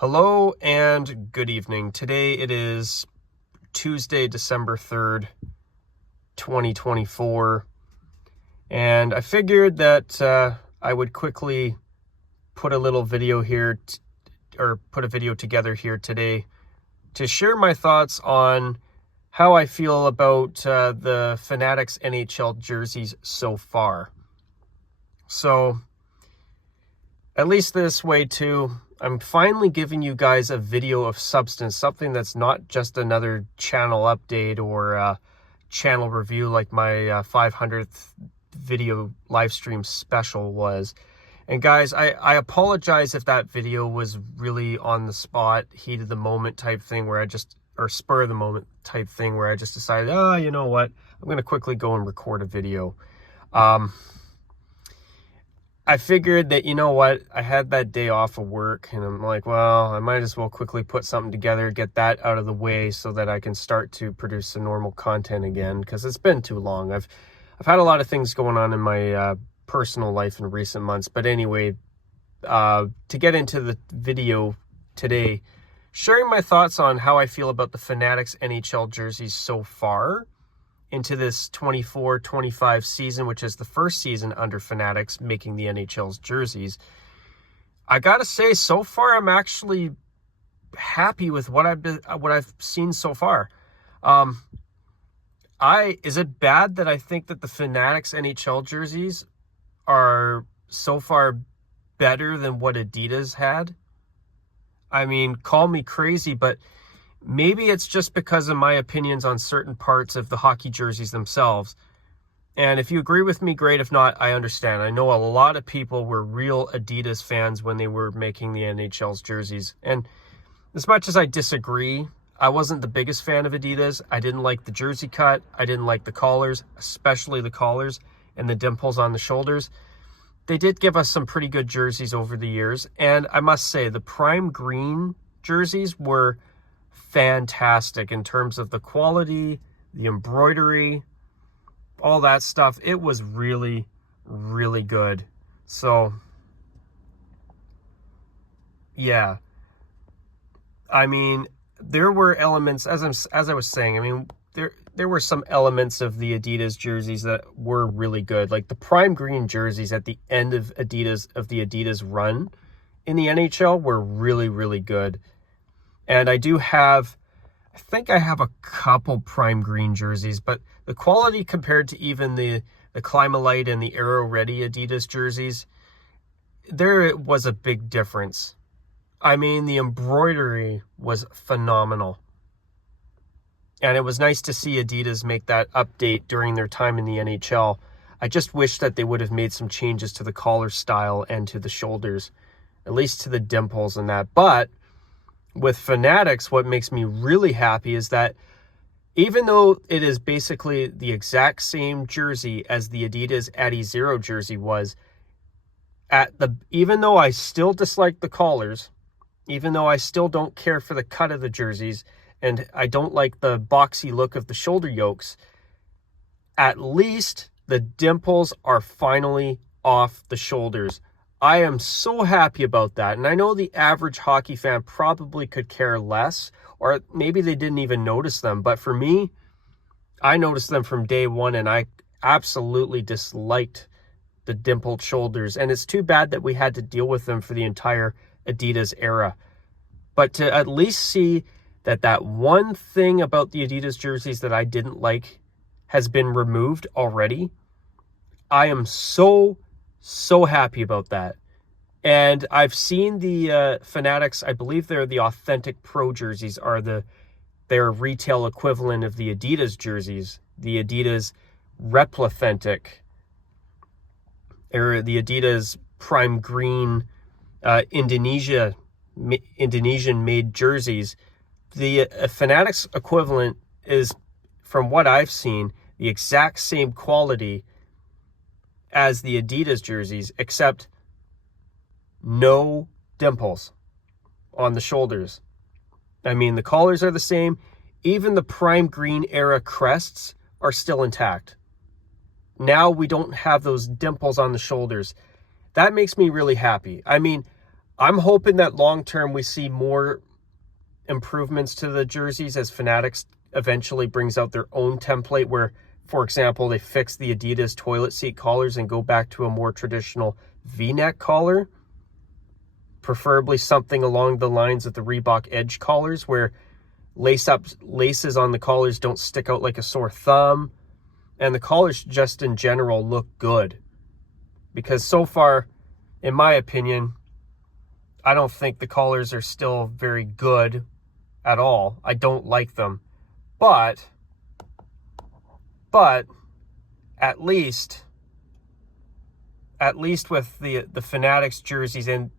Hello and good evening. Today it is Tuesday, December 3rd, 2024. And I figured that I would quickly put a little video here, put a video together here today to share my thoughts on how I feel about the Fanatics NHL jerseys so far. So, at least this way too, I'm finally giving you guys a video of substance, something that's not just another channel update or channel review like my 500th video live stream special was. And guys, I apologize if that video was really on the spot, heat of the moment type thing where or spur of the moment type thing where I just decided, you know what, I'm going to quickly go and record a video. I figured that, you know what, I had that day off of work and I'm like, well, I might as well quickly put something together, get that out of the way so that I can start to produce some normal content again, because it's been too long. I've had a lot of things going on in my personal life in recent months. But anyway, to get into the video today, sharing my thoughts on how I feel about the Fanatics NHL jerseys so far into this 24-25 season, which is the first season under Fanatics making the NHL's jerseys. I gotta say, so far I'm actually happy with what I've seen so far. Is it bad that I think that the Fanatics NHL jerseys are so far better than what Adidas had? I mean, call me crazy, but maybe it's just because of my opinions on certain parts of the hockey jerseys themselves. And if you agree with me, great. If not, I understand. I know a lot of people were real Adidas fans when they were making the NHL's jerseys. And as much as I disagree, I wasn't the biggest fan of Adidas. I didn't like the jersey cut. I didn't like the collars, especially the collars and the dimples on the shoulders. They did give us some pretty good jerseys over the years. And I must say, the prime green jerseys were fantastic in terms of the quality, the embroidery, all that stuff. It was really, really good. So, yeah. I mean, there were elements, as I was saying, I mean, there were some elements of the Adidas jerseys that were really good. Like the prime green jerseys at the end of the Adidas run in the NHL were really, really good. And I think I have a couple prime green jerseys, but the quality compared to even the Climalite and the Aero Ready Adidas jerseys, there was a big difference. I mean, the embroidery was phenomenal. And it was nice to see Adidas make that update during their time in the NHL. I just wish that they would have made some changes to the collar style and to the shoulders, at least to the dimples and that. But with Fanatics, what makes me really happy is that even though it is basically the exact same jersey as the Adidas Addy Zero jersey was, even though I still dislike the collars, even though I still don't care for the cut of the jerseys, and I don't like the boxy look of the shoulder yokes, at least the dimples are finally off the shoulders. I am so happy about that. And I know the average hockey fan probably could care less, or maybe they didn't even notice them. But for me, I noticed them from day one, and I absolutely disliked the dimpled shoulders. And it's too bad that we had to deal with them for the entire Adidas era. But to at least see that one thing about the Adidas jerseys that I didn't like has been removed already, I am so happy about that. And I've seen the Fanatics, I believe they're the Authentic Pro jerseys, are their retail equivalent of the Adidas jerseys, the Adidas Replauthentic, or the Adidas Prime Green Indonesian made jerseys. The Fanatics equivalent is, from what I've seen, the exact same quality as the Adidas jerseys, except no dimples on the shoulders. I mean, the collars are the same. Even the prime green era crests are still intact. Now we don't have those dimples on the shoulders. That makes me really happy. I mean, I'm hoping that long-term we see more improvements to the jerseys as Fanatics eventually brings out their own template where, for example, they fix the Adidas toilet seat collars and go back to a more traditional V-neck collar, preferably something along the lines of the Reebok Edge collars where laces on the collars don't stick out like a sore thumb, and the collars just in general look good. Because so far, in my opinion, I don't think the collars are still very good at all. I don't like them. But at least with the Fanatics jerseys, and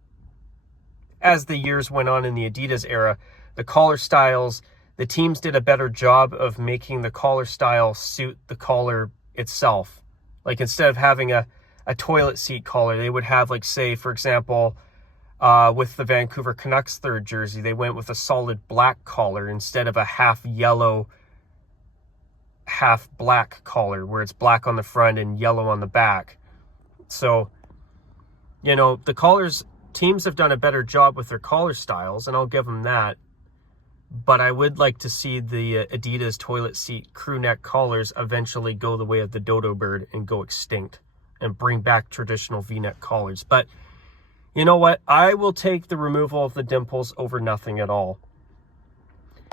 as the years went on in the Adidas era, the collar styles, the teams did a better job of making the collar style suit the collar itself. Like instead of having a toilet seat collar, they would have, like, say, for example, with the Vancouver Canucks third jersey, they went with a solid black collar instead of a half yellow, half black collar where it's black on the front and yellow on the back. So, you know, the collars, teams have done a better job with their collar styles, and I'll give them that. But I would like to see the Adidas toilet seat crew neck collars eventually go the way of the dodo bird and go extinct and bring back traditional V-neck collars. But you know what? I will take the removal of the dimples over nothing at all.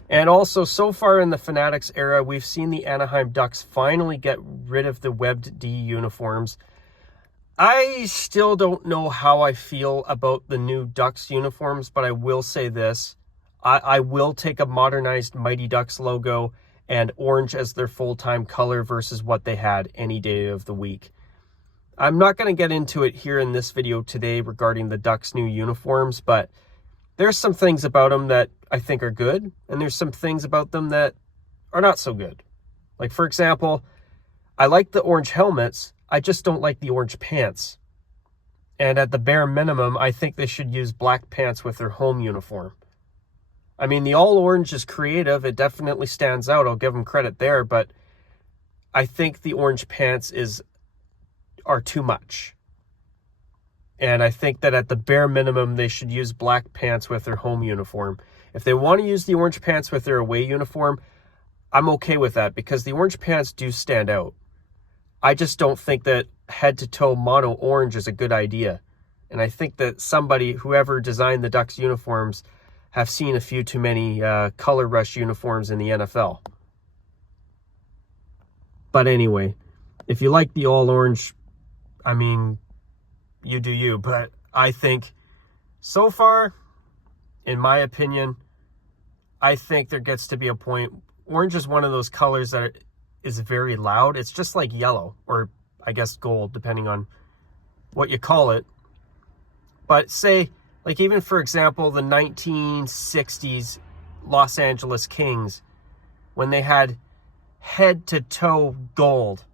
And also, so far in the Fanatics era, we've seen the Anaheim Ducks finally get rid of the webbed D uniforms. I still don't know how I feel about the new Ducks uniforms, but I will say this. I will take a modernized Mighty Ducks logo and orange as their full-time color versus what they had any day of the week. I'm not going to get into it here in this video today regarding the Ducks' new uniforms, but there's some things about them that I think are good, and there's some things about them that are not so good. Like, for example, I like the orange helmets, I just don't like the orange pants. And at the bare minimum, I think they should use black pants with their home uniform. I mean, the all orange is creative, it definitely stands out, I'll give them credit there, but I think the orange pants are too much. And I think that at the bare minimum, they should use black pants with their home uniform. If they want to use the orange pants with their away uniform, I'm okay with that because the orange pants do stand out. I just don't think that head-to-toe mono orange is a good idea. And I think that whoever designed the Ducks uniforms, have seen a few too many color rush uniforms in the NFL. But anyway, if you like the all orange, I mean, you do you. But I think so far, in my opinion, I think there gets to be a point. Orange is one of those colors that is very loud. It's just like yellow, or I guess gold, depending on what you call it. But say, like, even for example, the 1960s Los Angeles Kings, when they had head-to-toe gold.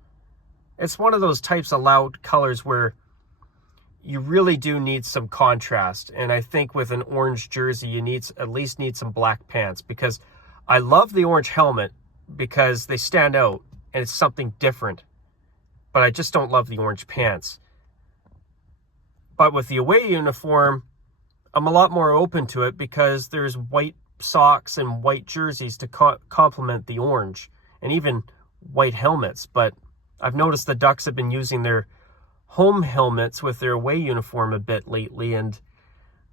It's one of those types of loud colors where you really do need some contrast. And I think with an orange jersey, you at least need some black pants, because I love the orange helmet because they stand out and it's something different. But I just don't love the orange pants. But with the away uniform, I'm a lot more open to it because there's white socks and white jerseys to complement the orange, and even white helmets. But I've noticed the Ducks have been using their home helmets with their away uniform a bit lately, and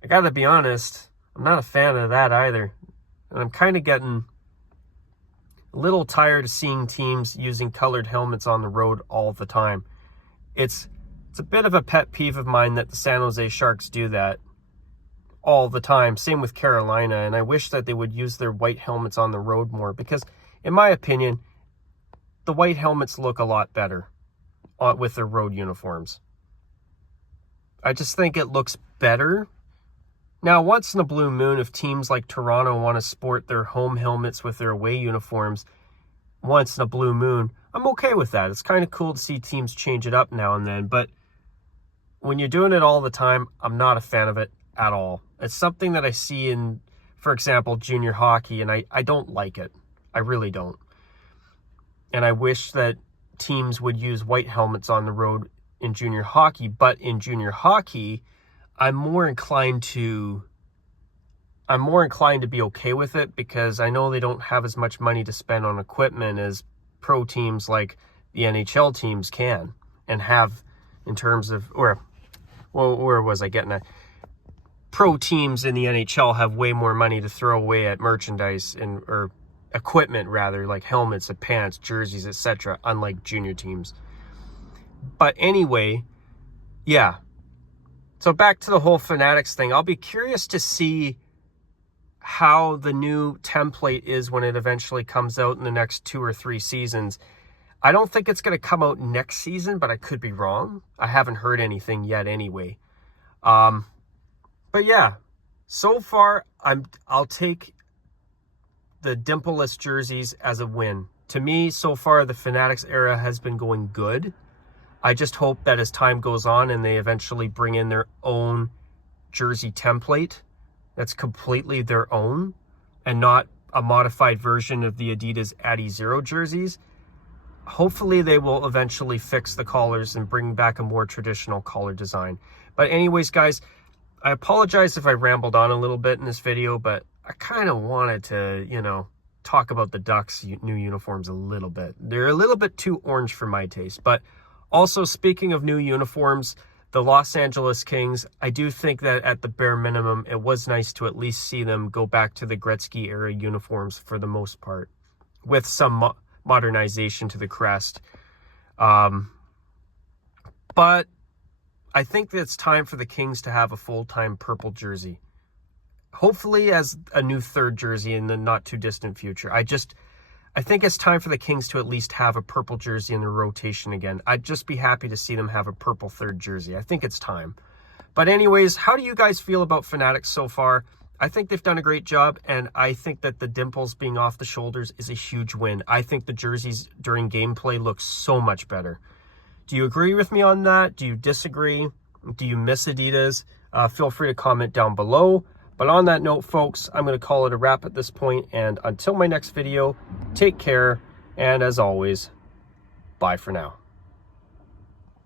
I gotta be honest, I'm not a fan of that either. And I'm kind of getting a little tired of seeing teams using colored helmets on the road all the time. It's a bit of a pet peeve of mine that the San Jose Sharks do that all the time. Same with Carolina, and I wish that they would use their white helmets on the road more, because in my opinion, the white helmets look a lot better with their road uniforms. I just think it looks better. Now, once in a blue moon, if teams like Toronto want to sport their home helmets with their away uniforms once in a blue moon, I'm okay with that. It's kind of cool to see teams change it up now and then, but when you're doing it all the time, I'm not a fan of it at all. It's something that I see in, for example, junior hockey, and I don't like it. I really don't. And I wish that teams would use white helmets on the road in junior hockey, but in junior hockey, I'm more inclined to be okay with it, because I know they don't have as much money to spend on equipment as pro teams like the NHL teams can and have, in terms of, or where was I getting at? Pro teams in the NHL have way more money to throw away at merchandise or equipment rather, like helmets and pants, jerseys, etc., unlike junior teams. But anyway, yeah. So back to the whole Fanatics thing. I'll be curious to see how the new template is when it eventually comes out in the next 2 or 3 seasons. I don't think it's going to come out next season, but I could be wrong. I haven't heard anything yet anyway. But yeah, so far I'll take the dimpleless jerseys as a win. To me, so far the Fanatics era has been going good. I just hope that as time goes on and they eventually bring in their own jersey template that's completely their own and not a modified version of the Adidas Addy Zero jerseys, hopefully they will eventually fix the collars and bring back a more traditional collar design. But anyways, guys, I apologize if I rambled on a little bit in this video, but I kind of wanted to, talk about the Ducks' new uniforms a little bit. They're a little bit too orange for my taste. But also, speaking of new uniforms, the Los Angeles Kings, I do think that at the bare minimum, it was nice to at least see them go back to the Gretzky-era uniforms for the most part, with some modernization to the crest. But I think that it's time for the Kings to have a full-time purple jersey. Hopefully as a new third jersey in the not-too-distant future. I think it's time for the Kings to at least have a purple jersey in their rotation again. I'd just be happy to see them have a purple third jersey. I think it's time. But anyways, how do you guys feel about Fanatics so far? I think they've done a great job, and I think that the dimples being off the shoulders is a huge win. I think the jerseys during gameplay look so much better. Do you agree with me on that? Do you disagree? Do you miss Adidas? Feel free to comment down below. But on that note, folks, I'm going to call it a wrap at this point. And until my next video, take care. And as always, bye for now.